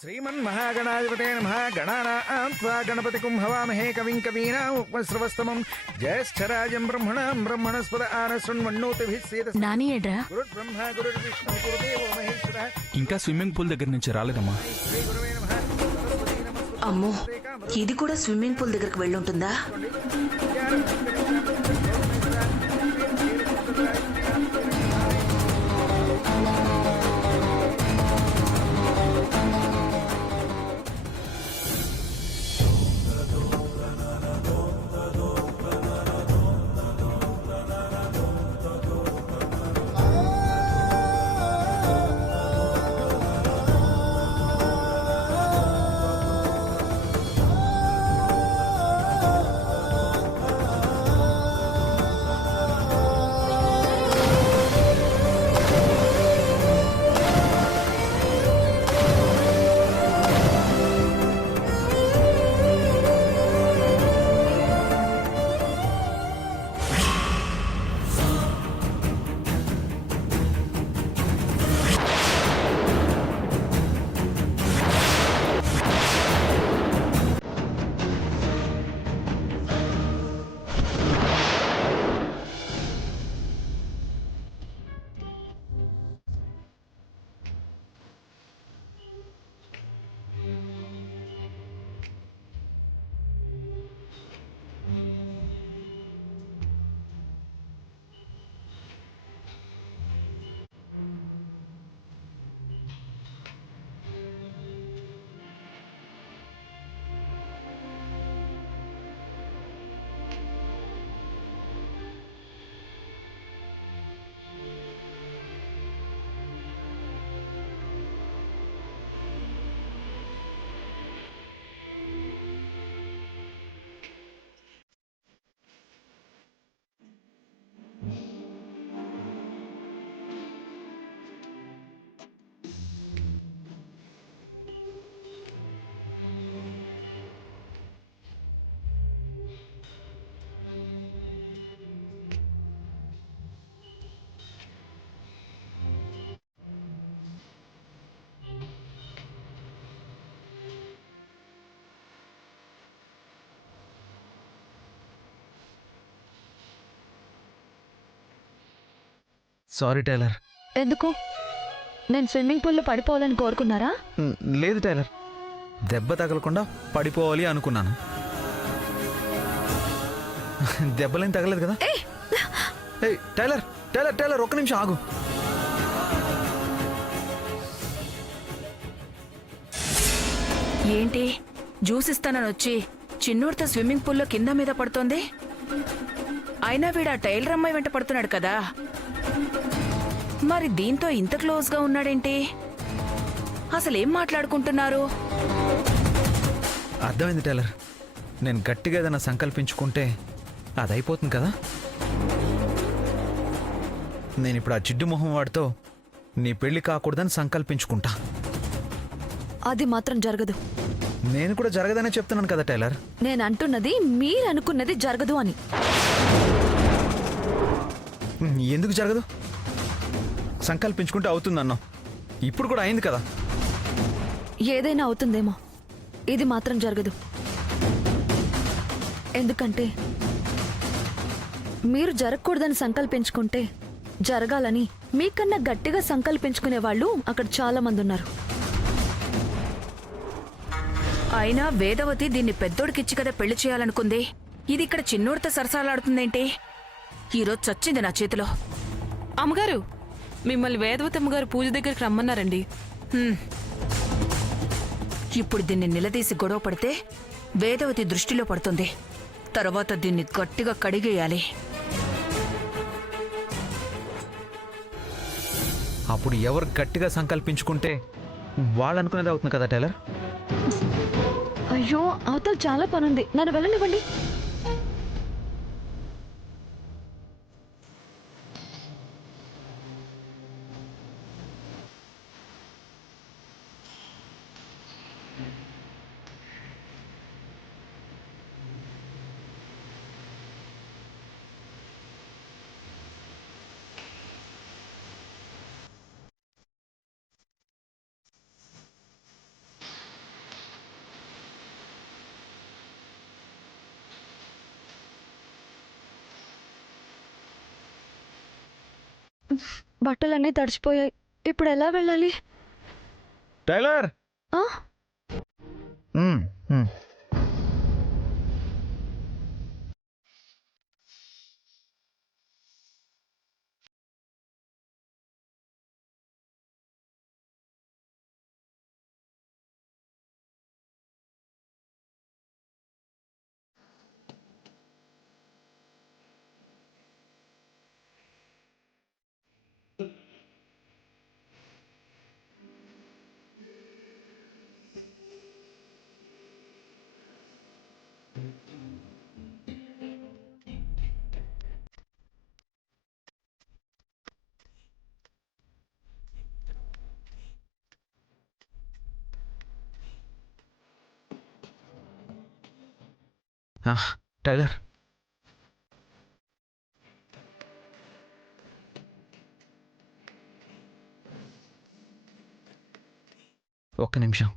श्रीमन्महागणाधिपते नमः। गणानां त्वा गणपतिं हवामहे कविं कवीनामुपस्रवस्तमं ज्येष्ठराजं ब्रह्मणस्पद आनशृण्वन्नोतिभिः सीदसादनं నాని ఏడ్రా गुरुर्ब्रह्मा गुरुर्विष्णु गुरुदेवो महेश्वरः ఇంకా స్విమ్మింగ్ పూల్ దగ్గర నుంచి రాలేదమ్మా. श्री गुरुवे नमः। सरस्वती नमस्तुते అమ్మో ఇది కూడా స్విమ్మింగ్ పూల్ దగ్గరకు వెళ్ళుంటుందా? Sorry tailor. ఎందుకు? నేను స్విమ్మింగ్ పూల్లో పడిపోవాలని కోరుకున్నారా? లేదు టైలర్, దెబ్బ తగలకుండా పడిపోవాలి అనుకున్నాను. దెబ్బలేం తగలేదు కదా? ఏయ్ టైలర్ టైలర్ టైలర్ ఒక్క నిమిషం ఆగు. ఏంటి జ్యూస్ ఇస్తానని వచ్చి చిన్నోడితో స్విమ్మింగ్ పూల్లో కింద మీద పడుతోంది? అయినా వీడు ఆ టైలర్ అమ్మాయి వెంట పడుతున్నాడు కదా, మరి దీంతో ఇంత క్లోజ్ గా ఉన్నాడేంటి? అసలేం మాట్లాడుకుంటున్నారు? అర్థమైంది టైలర్, నేను గట్టిగా ఏదైనా సంకల్పించుకుంటే అది అయిపోతుంది కదా. నేను ఇప్పుడు ఆ జిడ్డు మొహం వాడితో నీ పెళ్లి కాకూడదని సంకల్పించుకుంటా. అది మాత్రం జరగదు. నేను కూడా జరగదనే చెప్తున్నాను కదా టైలర్. నేను అంటున్నది మీరనుకున్నది జరగదు అని. ఎందుకు జరగదు? సంకల్పించుకుంటే అవుతుంది అన్నావు, ఇప్పుడు కూడా అయింది కదా. ఏదైనా అవుతుందేమో, ఇది మాత్రం జరగదు. ఎందుకంటే మీరు జరగకూడదని సంకల్పించుకుంటే జరగాలని మీకన్నా గట్టిగా సంకల్పించుకునే వాళ్ళు అక్కడ చాలా మంది ఉన్నారు. అయినా వేదవతి దీన్ని పెద్దోడికిచ్చి కదా పెళ్లి చేయాలనుకుంది. ఇది ఇక్కడ చిన్నోడితో సరసాలాడుతుందేంటి? ఈరోజు చచ్చింది నా చేతిలో. అమ్మగారు, మిమ్మల్ని వేదవతమ్మ గారు పూజ దగ్గరికి రమ్మన్నారండి. ఇప్పుడు దీన్ని నిలదీసి గొడవ పడితే వేదవతి దృష్టిలో పడుతుంది. తర్వాత దీన్ని గట్టిగా కడిగేయాలి. అప్పుడు ఎవరు గట్టిగా సంకల్పించుకుంటే వాళ్ళు అనుకునేది అవుతుంది కదా టైలర్. అయ్యో, అవతల చాలా పనుంది, నన్ను వెళ్ళనివ్వండి. బట్టలన్నీ తడిచిపోయాయి. ఇప్పుడు ఎలా వెళ్ళాలి? టైలర్. ఆ? టైలర్. ఒక్క నిమిషం.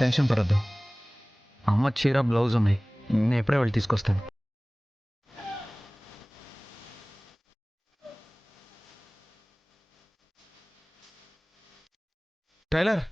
టెన్షన్ పడద్దు. అమ్మ చీర బ్లౌజ్ ఉన్నాయి, నేను ఎప్పుడే వెళ్ళి తీసుకొస్తాను. టైలర్.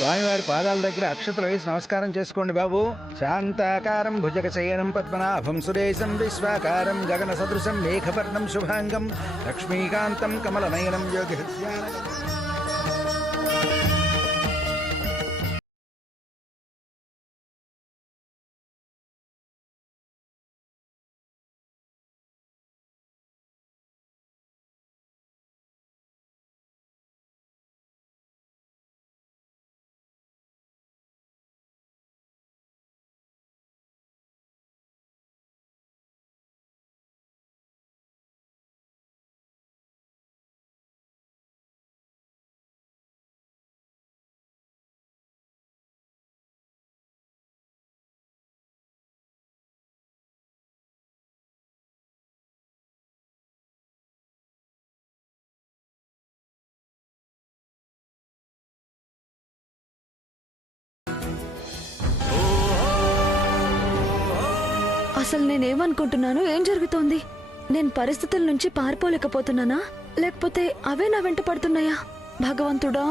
స్వామివారి పాదాల దగ్గర అక్షతలు వేసి నమస్కారం చేసుకోండి బాబు. శాంతాకారం భుజగ శయనం పద్మనాభం సురేశం విశ్వాకారం గగన సదృశం మేఘవర్ణం శుభాంగం లక్ష్మీకాంతం కమలనయనం యోగి హృద్యానగం. అసలు నేనేమనుకుంటున్నాను? ఏం జరుగుతోంది? నేను పరిస్థితుల నుంచి పారిపోలేకపోతున్నానా, లేకపోతే అవే నా వెంట పడుతున్నాయా? భగవంతుడా,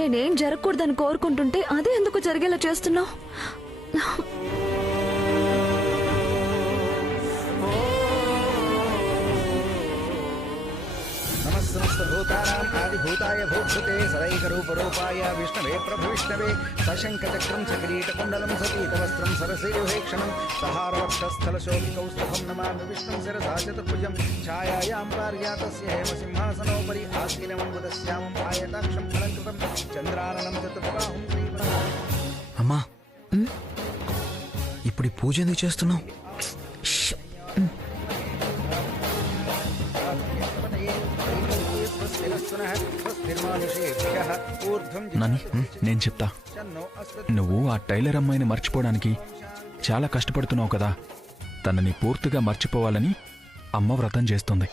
నేనేం జరగకూడదని కోరుకుంటుంటే అదే ఎందుకు జరిగేలా చేస్తున్నావు? సమస్తభూతానాం ఆదిభూతాయ భూభృతే సరైకరూపరూపాయ విష్ణవే ప్రభవిష్ణవే సశంఖచక్రం సకిరీటకుండలం సపీతవస్త్రం సరసిరుహేక్షణం సహారవక్షస్థలశోభికౌస్తభం నమామి విష్ణుం శిరసా చతుర్భుజం ఛాయాయాం పార్యాతస్య హేమసింహాసనోపరి ఆసీనమన్వదశ్యామం ఆయతాక్షం అలంకృతం చంద్రాననం చతుర్బాహుం శ్రీవరం. అమ్మా, ఇప్పుడు ఈ పూజ ఎందుకు చేస్తున్నావు? నాని నేను చెప్తా. నువ్వు ఆ టైలర్ అమ్మాయిని మర్చిపోవడానికి చాలా కష్టపడుతున్నావు కదా. తనని పూర్తిగా మర్చిపోవాలని అమ్మ వ్రతం చేస్తుంది.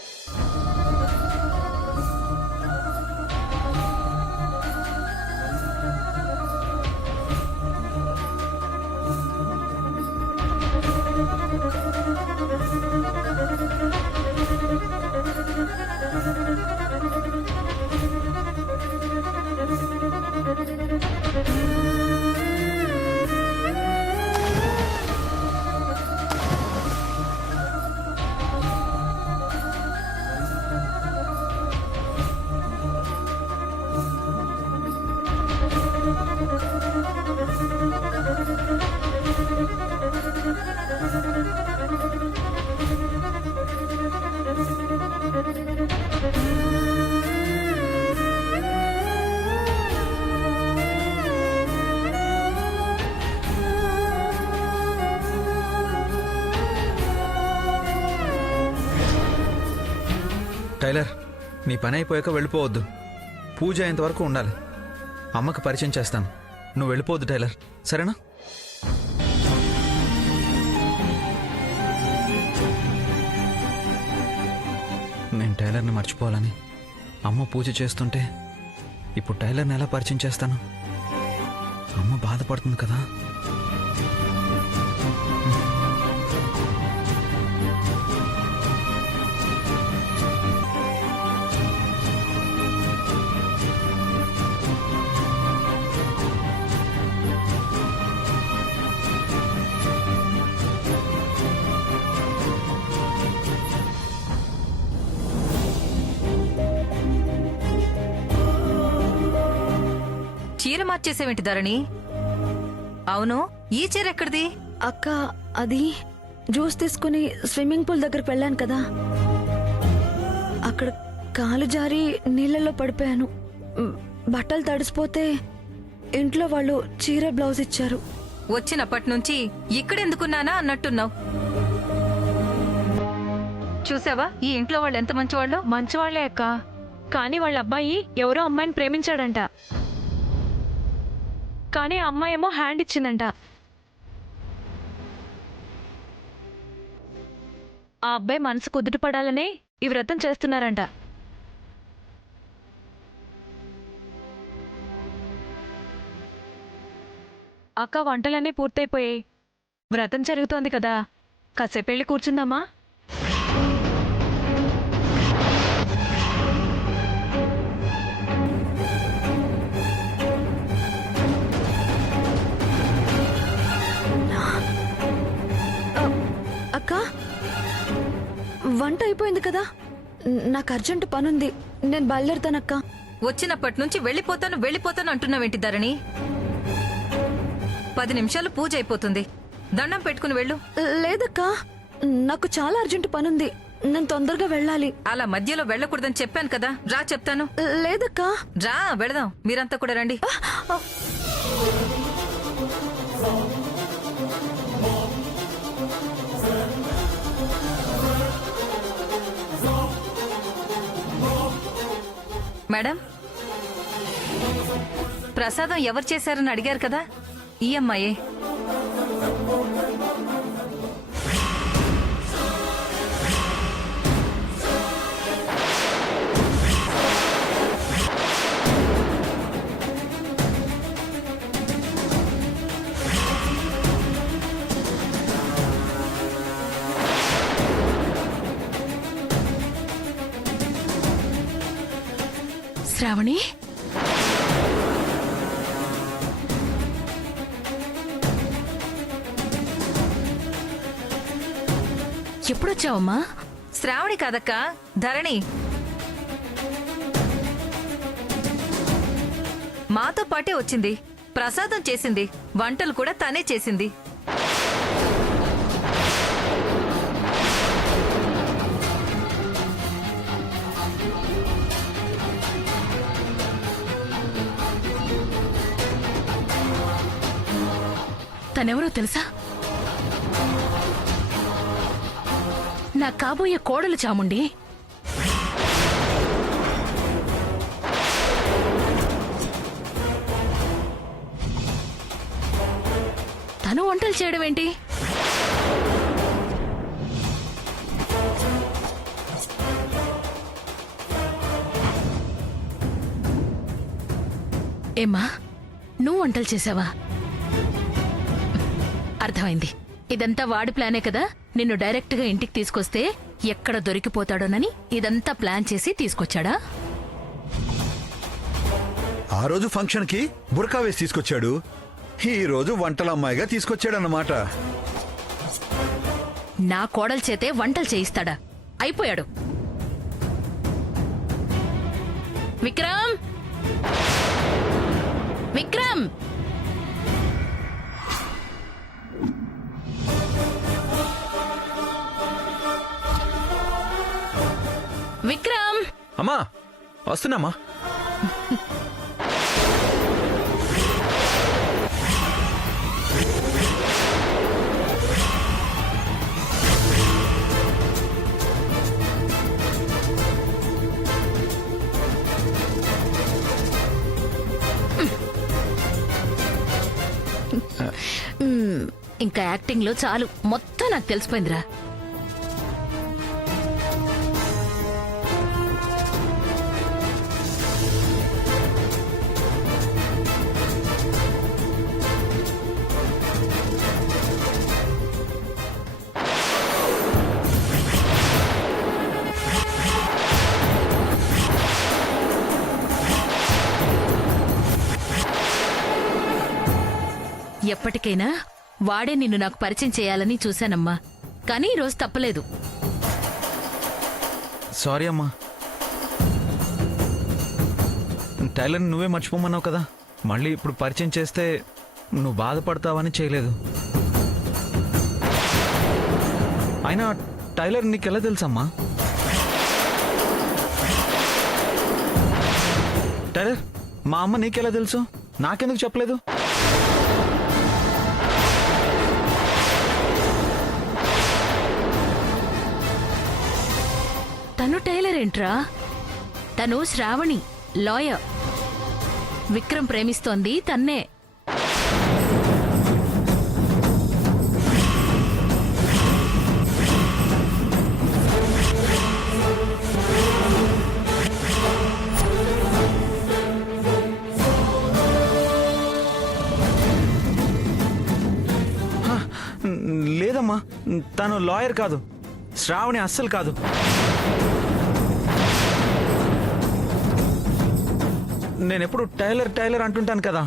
టైలర్, నీ పని అయిపోయాక వెళ్ళిపోవద్దు. పూజ అయ్యేంత వరకు ఉండాలి. అమ్మకి పరిచయం చేస్తాను. నువ్వు వెళ్ళిపోవద్దు టైలర్, సరేనా? నేను టైలర్ని మర్చిపోవాలని అమ్మ పూజ చేస్తుంటే ఇప్పుడు టైలర్ని ఎలా పరిచయం చేస్తాను? అమ్మ బాధపడుతుంది కదా. చీర మార్చేసేవేంటి ధరణి? అవును, ఈ చీర ఎక్కడిది? అక్క, అది జ్యూస్ తీసుకుని స్విమ్మింగ్ పూల్ దగ్గరికి వెళ్ళాను కదా, అక్కడ కాలు జారి నీళ్ళల్లో పడిపోయాను. బట్టలు తడిసిపోతే ఇంట్లో వాళ్ళు చీర బ్లౌజ్ ఇచ్చారు. వచ్చినప్పటి నుంచి ఇక్కడెందుకున్నానా అన్నట్టున్నావు. చూసావా ఈ ఇంట్లో వాళ్ళు ఎంత మంచివాళ్ళు? మంచివాళ్లే అక్క, కానీ వాళ్ళ అబ్బాయి ఎవరో అమ్మాయిని ప్రేమించాడంట. కానీ ఆ అమ్మాయి ఏమో హ్యాండ్ ఇచ్చిందంట. ఆ అబ్బాయి మనసు కుదుట పడాలనే ఈ వ్రతం చేస్తున్నారంట. అక్క, వంటలన్నీ పూర్తయిపోయాయి. వ్రతం జరుగుతోంది కదా, కాసేపు వెళ్ళి కూర్చుందామా? అక్క, వంట అయిపోయింది కదా, నాకు అర్జెంట్ పనుంది, నేను బయలుదేరుతానక్క. వచ్చినప్పటి నుంచి వెళ్ళిపోతాను అంటున్నావేంటి ధరణి? 10 నిమిషాలు పూజ అయిపోతుంది. దండం పెట్టుకుని వెళ్ళు. లేదక్క, నాకు చాలా అర్జెంట్ పనుంది, నేను తొందరగా వెళ్ళాలి. అలా మధ్యలో వెళ్ళకూడదని చెప్పాను కదా, రా చెప్తాను. లేదక్క. రా వెళదాం, మీరంతా కూడా రండి. మేడం, ప్రసాదం ఎవరు చేశారని అడిగారు కదా, ఈ అమ్మాయే. శ్రావణి, ఎప్పుడొచ్చావమ్మా? శ్రావణి కాదక్క, ధరణి. మాతో పాటే వచ్చింది, ప్రసాదం చేసింది, వంటలు కూడా తనే చేసింది. తనెవరో తెలుసా? నా కాబోయే కోడలు చాముండి. తను వంటలు చేయడం ఏంటి? ఏమ్మా, నువ్వు వంటలు చేసావా? అర్థమైంది. ఇదంతా వాడి ప్లానే కదా. నిన్ను డైరెక్ట్ గా ఇంటికి తీసుకొస్తే ఎక్కడ దొరికిపోతాడోనని ఇదంతా ప్లాన్ చేసి తీసుకొచ్చాడా? ఆ రోజు ఫంక్షన్ కి బురకా వేసి తీసుకొచ్చాడు, ఈ రోజు వంటల అమ్మాయిగా తీసుకొచ్చాడన్నమాట. నా కోడలు చేతే వంటలు చేయిస్తాడా? అయిపోయాడు. విక్రమ్, విక్రమ్, విక్రమ్. అమ్మా, వస్తున్నామ్మా. ఇంకా యాక్టింగ్ లో చాలు, మొత్తం నాకు తెలిసిపోయిందిరా. ఎప్పటికైనా వాడే నిన్ను నాకు పరిచయం చేయాలని చూశానమ్మా, కానీ ఈరోజు తప్పలేదు. సారీ అమ్మా. టైలర్ నువ్వే మర్చిపోమన్నావు కదా, మళ్ళీ ఇప్పుడు పరిచయం చేస్తే నువ్వు బాధపడతావని చేయలేదు. అయినా టైలర్ నీకెలా తెలుసమ్మా? టైలర్ మా అమ్మ నీకెలా తెలుసు? నాకెందుకు చెప్పలేదు? తను టైలర్ ఏంట్రా? తను శ్రావణి, లాయర్. విక్రమ్ ప్రేమిస్తోంది తన్నే. లేదమ్మా, తను లాయర్ కాదు, శ్రావణి అస్సలు కాదు. నేనెప్పుడు టైలర్ టైలర్ అంటుంటాను కదా,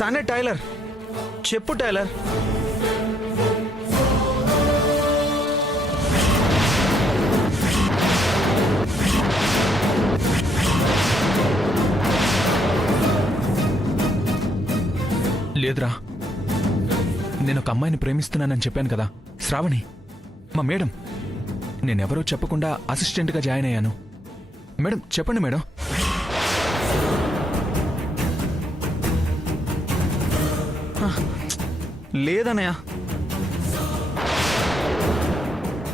తనే టైలర్. చెప్పు టైలర్. లేదురా, నేను ఒక అమ్మాయిని ప్రేమిస్తున్నానని చెప్పాను కదా, శ్రావణి, మా మేడం. నేనెవరో చెప్పకుండా అసిస్టెంట్గా జాయిన్ అయ్యాను. మేడం చెప్పండి మేడం. లేదన్నయ్య,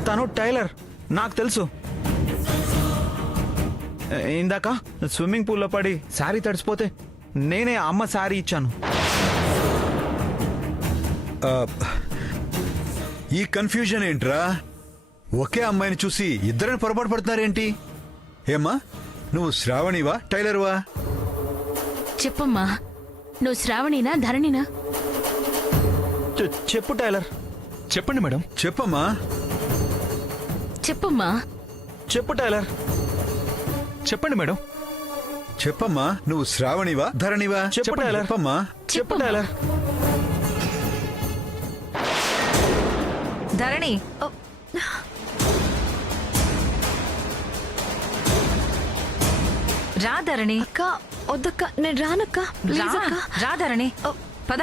తను టైలర్, నాకు తెలుసు. ఇందాక స్విమ్మింగ్ పూల్లో పడి శారీ తడిసిపోతే నేనే అమ్మ శారీ ఇచ్చాను. ఈ కన్ఫ్యూజన్ ఏంట్రా? ఒకే అమ్మాయిని చూసి ఇద్దరిని పొరపాటు పడుతున్నారేంటి? ఏమ్మా, నువ్వు శ్రావణివా టైలర్వా? చెప్పమ్మా, నువ్వు శ్రావణినా ధరణినా? చెప్పు టైలర్. చెప్పండి మేడం. చెప్పమ్మా. చెప్పమ్మా. చెప్పు టైలర్. చెప్పండి మేడం. చెప్పమ్మా, నువ్వు శ్రావణివా ధరణివా? చెప్పు టైలర్. చెప్పమ్మా. చెప్పు టైలర్. ధరణి, రా ధరణి. అక్క వద్దక్క, నేను రానక్క, ప్లీజ్ అక్క. రా ధరణి, పద.